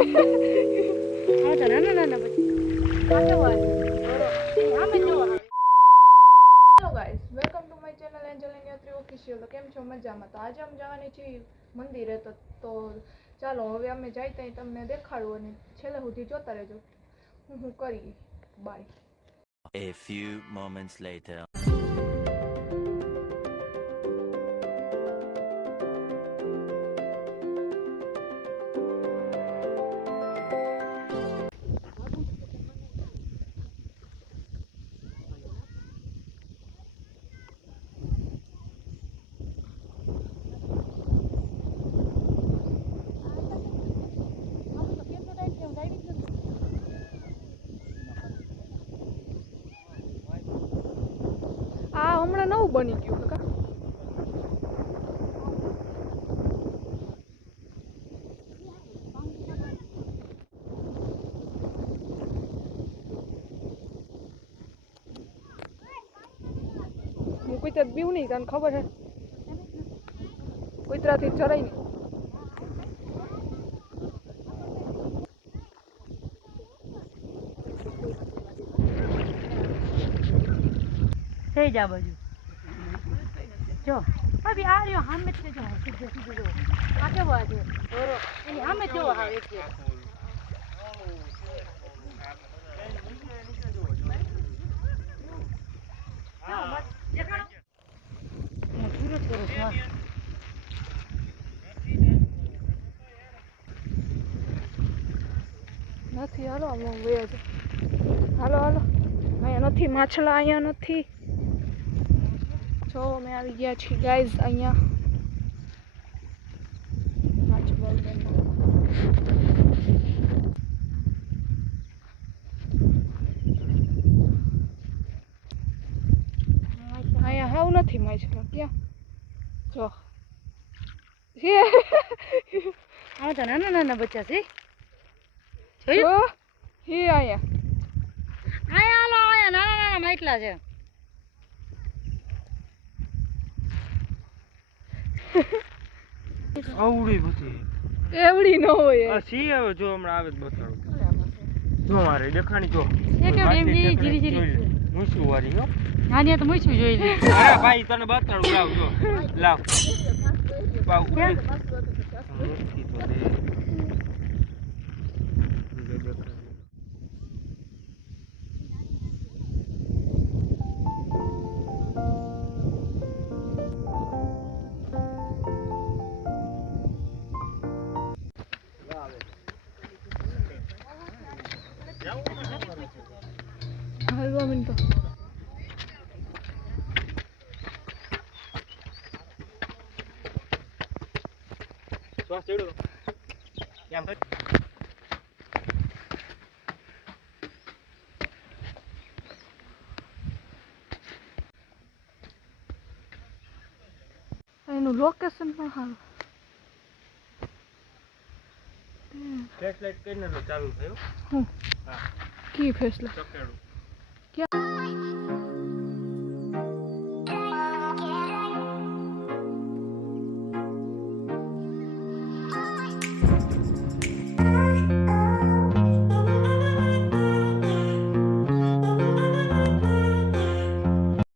આ તો નાના પછી આ કેવો આવે આમે જો hello guys welcome to my channel Angel and યાત્રી ઓફિશિયલ. તો કેમ છો? મજામાં? તો આજે અમે જવાની છીએ મંદિરે. તો ચાલો હવે અમે જાય ત્યાં તમને દેખાડું અને છેલ્લે સુધી જોતા રહેજો હું કરી. By. A few moments later. આ હમણાં નવું બની ગયું કાકા. હું કોઈ ત્યાં બીવું નહીં, તને ખબર છે કુતરાથી ચરાય નહીં. થઈ જા બાજુ જો અભી આ રહ્યો સામે જ જો સીધો જો આ કેવો છે ઓરો એની સામે જો આવે એક નથી. હાલો આમ વયા છે. હાલો હાલો. અહીંયા નથી માછલા, અહીંયા નથી. જો અમે આવી ગયા છીએ ગાઈઝ અહીંયા અહીંયા હાવ નથી માછલા. ક્યાં જો આ તો નાના બચ્ચા છે જો હે અહીંયા હાલો અહીંયા નાના માછલા છે. આવડી બધી એવડી ન હોય. આ સી આવે જો હમણાં આવે જ બતાડો. જો મારે દેખાણી જો એક એમ જીરી મૂછું વાળી હો. નાની તો મૂછું જોઈ લે. અરે ભાઈ તને બતાડું. લાવ જો લાવ પાઉ મૂકી તો દે. હલવા મિનિટ શ્વાસ ચડો કેમ થાય. એનું લોકેશન પણ સારું. ફ્લેશ લાઈટ કરીને ચાલુ થયો. હું હા કી ફેસલા ચકેડું